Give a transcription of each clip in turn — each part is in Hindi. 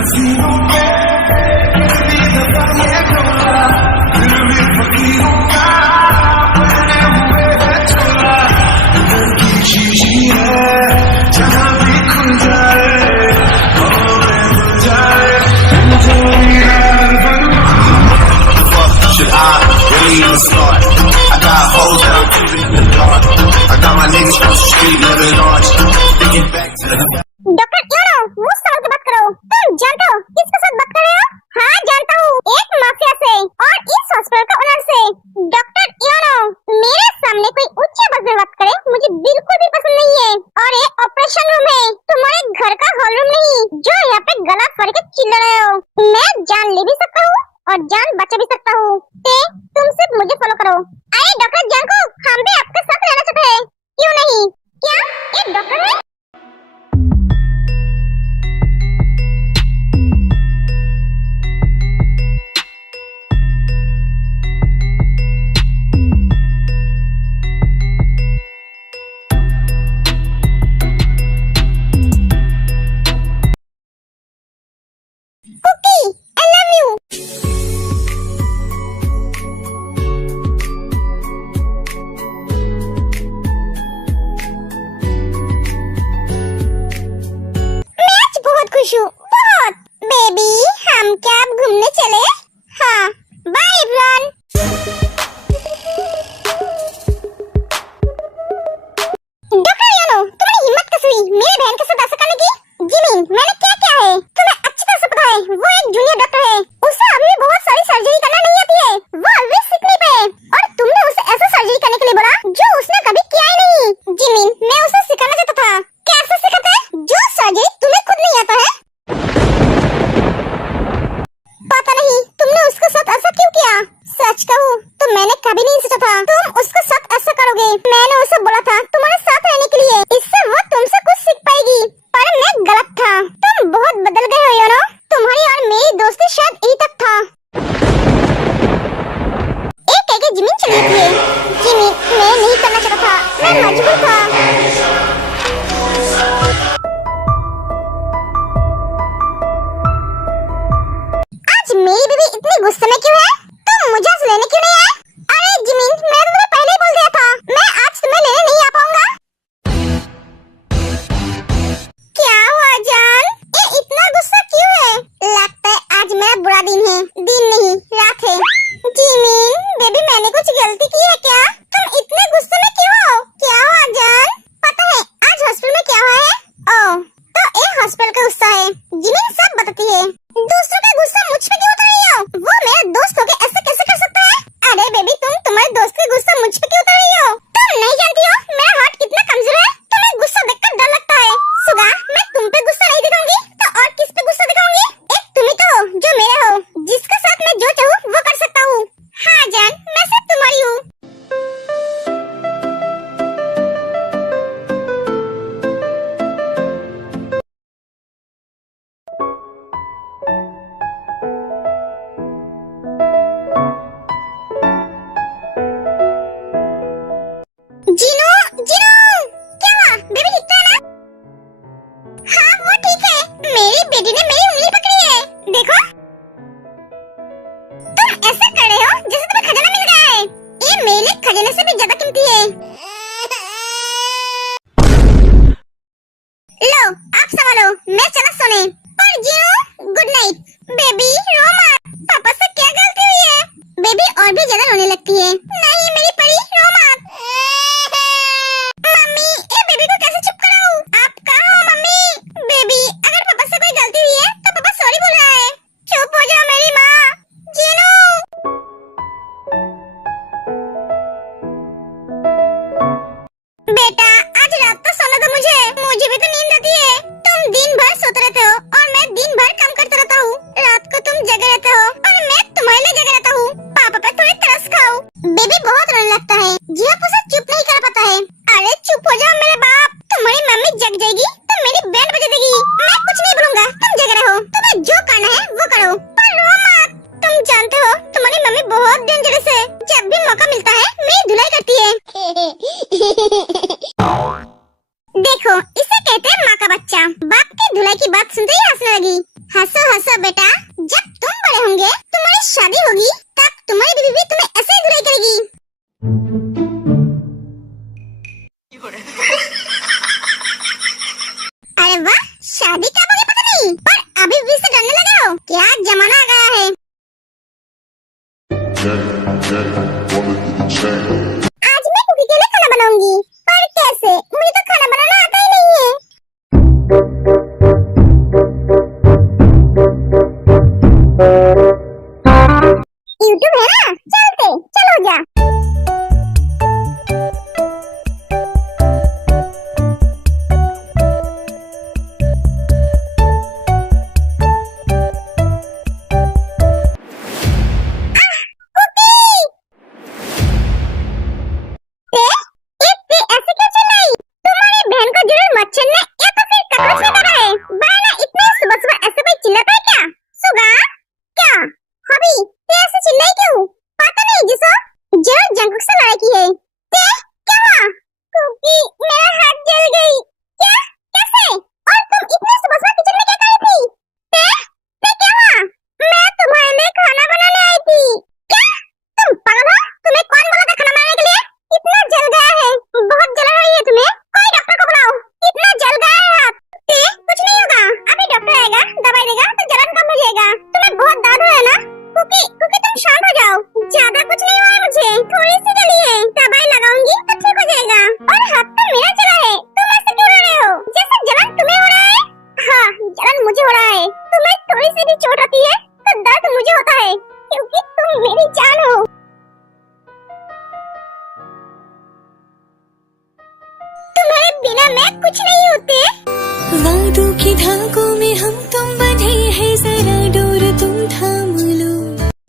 Should I really even start? I got hoes that I'm keeping in the dark. I got my niggas from the street living large. Thinking back to the doctor यारो, मुझ समझ के बात करो। तुम जानते हो किसके साथ बात कर रहे हो? हाँ जानता हूँ, एक माफिया से और इस हॉस्पिटल का ओनर से। डॉक्टर यारो, मेरे सामने कोई ऊंचे आवाज में बात करे मुझे बिल्कुल भी पसंद नहीं है। और ये ऑपरेशन रूम है, तुम्हारे घर का हॉल रूम नहीं जो यहाँ पे गला फाड़ के चिल्ला रहे हो। मैं जान ले भी सकता हूँ और जान बचा भी सकता हूँ। तुम सिर्फ मुझे फॉलो करो। अरे डॉक्टर जानको, हम भी आपके साथ रहना चाहते हैं, क्यों नहीं? क्या एक डॉक्टर है? बहुत बेबी, हम क्या अब घूमने चले? हाँ बाय एवरीवन। डॉक्टर यानो, तुम्हारी हिम्मत कैसे हुई मेरे बहन के साथ ऐसा करने की? जिमिन, मैंने क्या किया है तुम्हें अच्छी तरह से पता है। वो एक जूनियर डॉक्टर है, उसे अभी भी बहुत सारी सर्जरी करना नहीं आती है। वो अभी सीखने पे है और तुमने उसे ऐसा सर्जरी करने के लिए बोला जो उसने कभी किया ही नहीं। जिमिन, मैं उसे सिखाना चाहता था। कैसे सिखाते हैं जो सर्जरी तुम्हें खुद नहीं आता है? पता नहीं तुमने उसके साथ ऐसा क्यों किया। सच कहूँ तो मैंने कभी नहीं सोचा था तुम उसके साथ ऐसा करोगे। मैंने उसे बोला था तुम्हारे साथ रहने के लिए, इससे वो तुमसे कुछ सीख पाएगी, पर मैं गलत था। तुम बहुत बदल गए हो यारो। तुम्हारी और मेरी दोस्ती शायद यही तक था। एक जिमिन चली थी। जिमिन, मैं नहीं करना चाहता था, मैं मजबूर था। मेरी बेबी इतनी गुस्से में क्यों है? तुम मुझे आज लेने क्यों नहीं आए? अरे जिमिन, मैं तो तुम्हें पहले ही बोल दिया था, मैं आज तुम्हें लेने नहीं आ पाऊंगा। क्या हुआ जान? ये इतना गुस्सा क्यों है? लगता है आज मेरा बुरा दिन है। दिन नहीं, रात है। जिमिन बेबी, मैंने कुछ गलती की है क्या? तुम इतने गुस्से में क्यों हो? क्या हुआ जान? पता है आज हॉस्पिटल में क्या हुआ है? ओह, तो ये हॉस्पिटल का गुस्सा है। जिमिन सब बताती है। दूसरों का गुस्सा मुझ पे क्यों उतार रही हो? वो मेरा दोस्त होके ऐसे कैसे कर सकता है? अरे बेबी, तुम तुम्हारे दोस्त का गुस्सा मुझ पे क्यों उतार रही हो? तुम नहीं जानती हो मेरा हार्ट कितना कमजोर है। तुम्हें गुस्सा देखकर डर लगता है। सुगा, मैं तुम पे गुस्सा नहीं दिखाऊंगी तो और किस पे गुस्सा दिखाऊंगी? एक तुम ही तो हो जो मेरे हो, जिसके साथ मैं जो चाहूँ वो कर सकता हूँ। हाँ जान, मैं सिर्फ तुम्हारी हूँ। जिनो, जिनो, क्या हुआ? बेबी ठीक है ना? हाँ वो ठीक है। मेरी बेटी ने मेरी उंगली पकड़ी है, देखो। तुम ऐसा कर रहे हो जैसे तुम्हें खजाना मिल गया है। ये मेरे लिए खजाने से भी ज्यादा कीमती है। लो आप संभालो, मैं चला सोने। और जिनो गुड नाइट। बेबी रो मत, पापा से क्या गलती हुई है? बेबी और भी ज्यादा रोने लगती है। नहीं मेरी परी, रो मत। मम्मी, ये बेबी को कैसे चुप कराऊं? आप कहाँ हो मम्मी? बेबी, अगर पापा से कोई गलती हुई है तो पापा सॉरी बोल रहा है। चुप हो जाओ मेरी माँ। जिनो, बेटा आज रात तो सोने दो मुझे भी तो नींद आती है। तुम दिन भर सोते रहते हो और मैं दिन भर काम करता रहता हूँ। रात को तुम जगे रहते हो और मैं तुम्हारे लिए जगे रहता हूँ। पापा पे थोड़ी तरस खाओ। बेबी बहुत रोने लगता है, जिया उसे चुप नहीं कर पाता है। अरे चुप हो जाओ मेरे बाप, तुम्हारी मम्मी जग जाएगी तो मेरी बैंड बजा देगी। मैं कुछ नहीं बोलूंगा, तुम जग रहे हो, तुम्हें जो करना है वो करो, पर रो मत। तुम जानते हो तुम्हारी मम्मी बहुत डेंजरस है, जब भी मौका मिलता है मेरी धुलाई करती है। देखो इसे कहते हैं माँ का बच्चा। बाप की धुलाई की बात सुनते ही हंसने लगी। हंसो हंसो बेटा, जब तुम बड़े होंगे, तुम्हारी शादी होगी, तब तुम्हारी बीवी भी तुम्हें ऐसे ही धुलाई करेगी। अरे वाह, शादी कब होगी पता नहीं, पर अभी भी से डरने लगे हो? क्या जमाना आ गया है। आज मैं कुकी के लिए खाना बनाऊंगी, पर कैसे? मुझे तो खाना बनाना आता ही नहीं है। यूट्यूब है ना, चलते चलो जा। मुझे हो रहा है, तुम्हें थोड़ी सी भी चोट आती है तो दर्द मुझे होता है, क्योंकि तुम मेरी जान हो। तुम्हारे बिना मैं कुछ नहीं होते। वादों की धागों में हम तुम बंधे हैं, जरा डोर तुम थाम लो।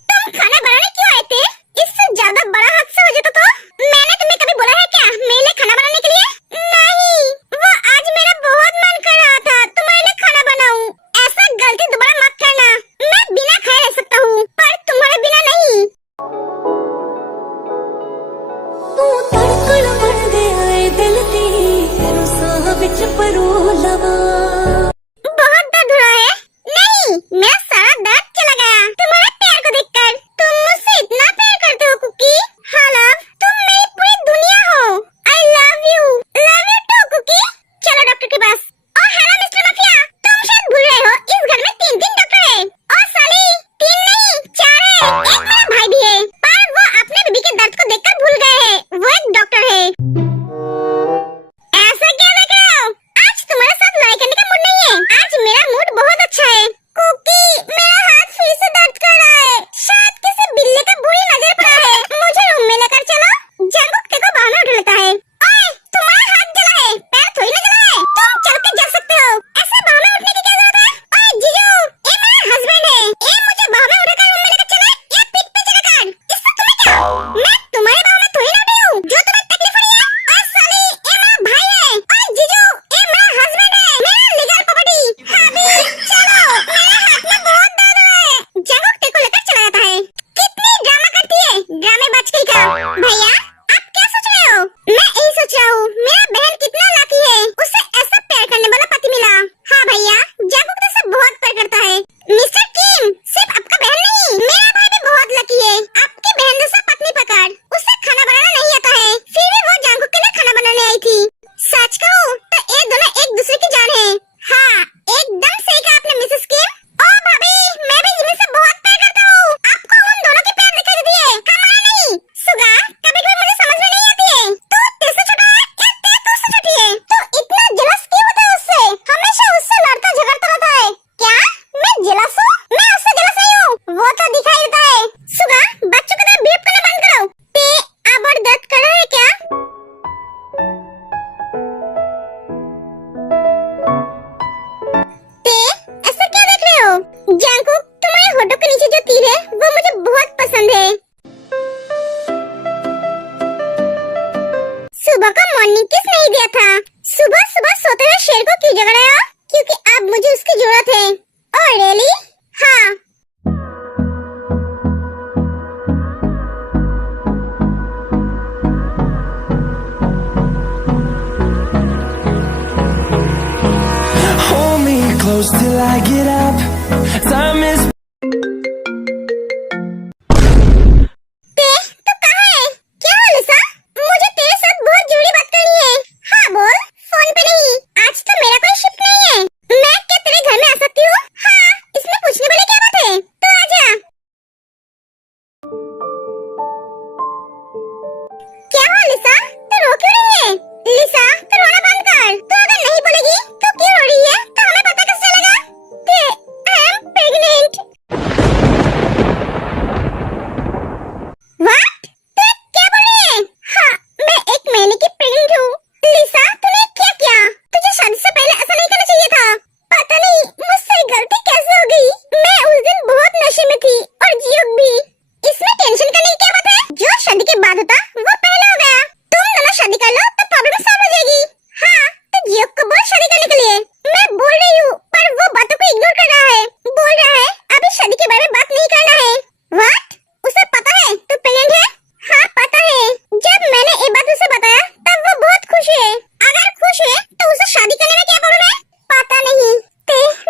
तुम खाना बनाने क्यों आए थे? इससे ज्यादा बड़ा हादसा हो जाता तो? मैंने तुम्हें कभी बोला है क्या मेरे लिए खाना बनाने के लिए? नहीं, वो आज मेरा बहुत मन कर रहा था तुम्हारे लिए खाना बनाऊं। ऐसा गलती दोबारा मत करना। मैं बिना खाए रह सकता हूँ, पर तुम्हारे बिना नहीं। तू तड़कड़ बन गया है दिल दी, तेरू साह विच परोलवा। बहुत दर्द हो रहा है? नहीं, मेरा सारा दर्द चला गया तुम्हारे प्यार को देखकर। तुम मुझसे इतना प्यार करते हो कुकी। हाँ लव, तुम मेरी पूरी दुनिया हो। I love you too Cookie. चलो डॉक्टर के पास। और हेलो मिस्टर माफिया, तुम शायद भूल रहे हो इस घर में 3 डॉक्टर है। और साली 3 नहीं 4 है। एक मेरा भाई भी है, पर वो अपने बीबी के दर्द को देखकर भूल गए हैं। वो एक डॉक्टर है। ऐसा क्या देख रहे हो? आज तुम्हारे साथ लड़ाई करने का मूड नहीं है। आज मेरा मूड बहुत अच्छा है। कुकी, मेरा हाथ फिर से दर्द कर रहा है। शायद किसी बिल्ली का बुरी नजर पड़ा है। मुझे रूम में लेकर चलो। जंगुक तेको बाहर में उठा लेता है। ओए, तुम्हारा हाथ जला है, पैर थोड़ी ना जला है। तुम चल के जा सकते हो, ऐसे बाहर में उठने की क्या जरूरत है? ओए जीजू, ये मेरा हस्बैंड है। ये मुझे बाहर में उठाकर रूम में लेकर चले या पीठ पे चलेकर? इससे तुम्हें क्या? मैं तुम्हारे बाहर में थोड़ी ना उठी हूँ जो तुम्हें तकलीफ हो रही है। ओए साली, ये मेरा भाई है। ओए जीजू, ये मेरा हस्बैंड है, मेरा लीगल प्रॉपर्टी। अभी चलो, मेरे हाथ में बहुत दर्द हो रहा है। जंगुक तेको लेकर चला जाता है। कितनी ड्रामा करती है, ड्रामेबाज कहीं का। भैया, आप क्या सोच रहे हो? मैं यही सोच रहा हूँ, मेरा बहन कितना लकी है, उसे ऐसा प्यार करने वाला पति मिला। हाँ भैया, जंगुक तो उसे बहुत प्यार करता है। मिस्टर किम, सिर्फ आपका बहन नहीं, मेरा भाई भी बहुत लकी है। आपकी बहन जैसा पत्नी पकड़। उसे खाना बनाना नहीं आता है, फिर भी वो जंगुक के लिए खाना बनाने आई थी। सच कहूँ तो ये दोनों एक दूसरे की जान है। हाँ, एकदम सही कहा आपने मिसेस किम। ओ भाभी, मैं भी जिमी से बहुत प्यार करता हूँ। आपको उन दोनों की प्यार दिखाई देती है, हमारा नहीं। सुगा, कभी-कभी मुझे समझ में नहीं आती है, तू तेरे से छोटा है या ते तुझसे छोटी है? तू इतना जेलस क्यों होता है उससे? हमेशा उससे लड़ता झगड़ता रहता है। क्या मैं जेलस हूँ? मैं उससे जेलस नहीं हूँ, वो तो दिखाई देता है। सुगा, बच्चों की तरह बीप करना बंद करो। ते अब और दर्द कर रहा है क्या? ते ऐसा क्या देख रहे हो? जंगुक, तुम्हारे होठों के नीचे जो तीर है वो मुझे बहुत पसंद है। सुबह का मॉर्निंग किस नहीं दिया था? सुबह सुबह सोते हुए शेर को क्यों जगाया? क्योंकि अब मुझे उसकी जरूरत है। Oh really? हाँ। Hold me close till I get up. Time is तो कहाँ है? क्या हाल है सा? मुझे तेरे साथ बहुत जरूरी बात करनी है। हाँ बोल, फोन पे नहीं। आज तो मेरा कोई शिफ्ट नहीं है। मैं क्या तेरे घर में आ सकती हूँ? हाँ, इसमें पूछने वाली क्या बात है? तो आजा। क्या हाल है सा? तो रो क्यों रही है? लिसा, तो रोना बंद कर। तो अगर नहीं बोलेगी तो क्यों रो रही है? तो हमें पता कैसे चलेगा? I am pregnant. व्हाट? तू क्या बोल रही है? हाँ, मैं 1 महीने की प्रेग्नेंट हूँ। लिसा, तूने क्या किया? तुझे शादी से पहले ऐसा नहीं करना चाहिए था। पता नहीं मुझसे गलती कैसे हो गई। मैं उस दिन बहुत नशे में थी और जियोग भी। इसमें टेंशन करने की क्या बात है? जो शादी के बाद होता वो पहले हो गया। तुम दोनों शादी कर लो तो प्रॉब्लम सॉल्व हो जाएगी। हाँ, तो जियोग को बोल शादी करने के लिए। मैं बोल रही हूँ पर वो बातों को इग्नोर कर रहा है। बोल रहा है अभी शादी के बारे में बात नहीं करना है। व्हाट? उसे पता है तू प्रेग्नेंट है? हाँ पता है। जब मैंने ये बात उसे बताया तब वो बहुत खुश है। अगर खुश है तो उसे शादी करने में क्या प्रॉब्लम है? पता नहीं।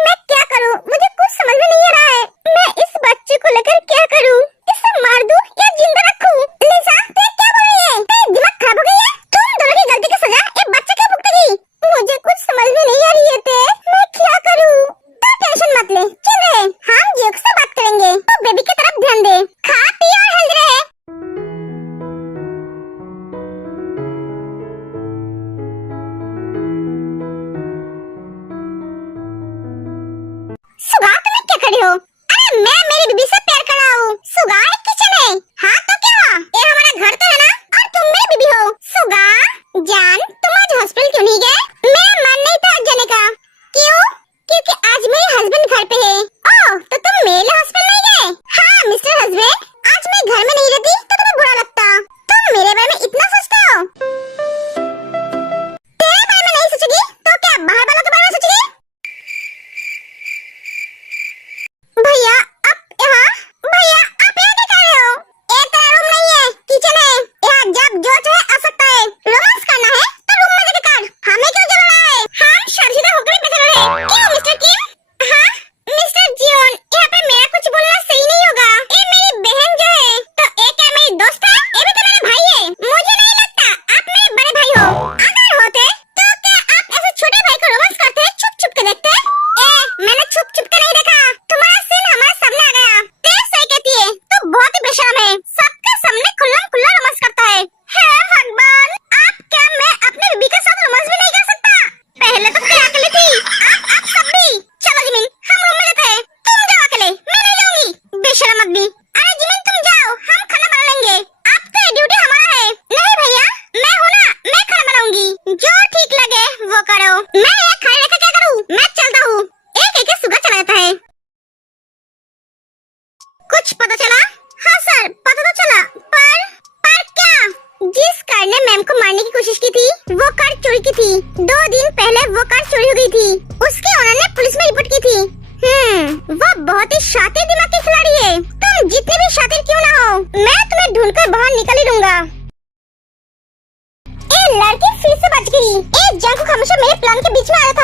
मैं क्या करूँ? मुझे कुछ समझ में नहीं आ रहा है। मैं इस बच्चे को लेकर क्या करूँ? इसे मार दूँ या जिंदा रखूँ? लिसा, तू क्या बोल रही है? तेरा दिमाग खराब हो गया है? तुम दोनों की गलती की सजा एक बच्चे क्यों भुगतेगी? मुझे कुछ समझ में नहीं आ रही है। मैं क्या करूँ? तो टेंशन मत ले, चिल रहे। हम जियोग से बात करेंगे। तो बेबी की तरफ ध्यान दे। खा पी और हेल्दी रहे। सुगा, तुम क्या कर रही हो? अरे मैं मेरी बीबी से प्यार कर रहा हूँ। सुगा, एक किचन है। हाँ तो क्या हुआ? ये हमारा घर तो है ना? और तुम मेरी बीबी हो। सुगा जान, तुम आज हॉस्पिटल क्यों नहीं गए? मेरा मन नहीं था आज जाने का। क्यों? क्योंकि आज मेरे हस्बैंड घर पे है। ओह, तो तुम मेरे लिए हॉस्पिटल नहीं गए? हाँ मिस्टर हस्बैंड, आज मैं घर में नहीं रहती तो तुम्हें बुरा लगता। तुम मेरे बारे में इतना सोचते हो? तेरे बारे में नहीं सोचेगी तो क्या बाहर वालों के बारे में सोचेगी? भैया आप यहाँ क्या कर रहे हो? ये तेरा रूम नहीं है, किचन है। यहाँ जब जो चाहे आ सकता है। रोमांस करना है तो रूम में जाके कर। हमें क्यों जला रहा है? हम शादीशुदा होकर भी बेहतर रहे। क्यों मिस्टर किम? हाँ मिस्टर जियोन, यहाँ पे मेरा कुछ बोलना सही नहीं होगा। ये मेरी बहन जो है तो ये क्या मेरी दोस्त है? ये भी तो मेरा भाई है। मुझे नहीं लगता आप मेरे बड़े भाई हो। अगर होते तो क्या आप ऐसे छोटे भाई को रोमांस करते छुप छुप के देखते? मैंने छुप छुप के नहीं देखा। तुम्हारा सीन हमारे सामने आ गया। तेरे सही कहती है, तू बहुत ही बेशर्म है। सबके सामने खुल्लम खुल्ला रोमांस करता है। हे भगवान, आप क्या मैं अपने बीबी के साथ रोमांस भी नहीं कर सकता? पहले तो क्या अकेली थी, आप सब भी। चलो जिमिन, हम रूम में लेते हैं। तुम जाओ अकेले, मैं नहीं जाऊंगी। बेशर्म आदमी। अरे जिमिन तुम जाओ, हम खाना बना लेंगे। अब तो ये ड्यूटी हमारा है। नहीं भैया, मैं हूँ ना, मैं खाना बनाऊंगी। जो ठीक लगे वो करो। मैं यहाँ खड़े रहकर क्या करूँ? मैं चलता हूँ। एक सुगा चला जाता है। कुछ पता चला? हाँ सर, पता तो चला, पर क्या? जिस कार ने मैम को मारने की कोशिश की थी वो कार चोरी की थी। 2 दिन पहले वो कार चोरी हो गई थी। उसके ओनर ने पुलिस में रिपोर्ट की थी। वो बहुत ही शातिर दिमाग की खिलाड़ी है। तुम जितने भी शातिर क्यों ना हो, मैं तुम्हें ढूंढकर बाहर निकल ही दूंगा। लड़की फिर से बच गई। जंग हमेशा मेरे प्लान के बीच में आया था।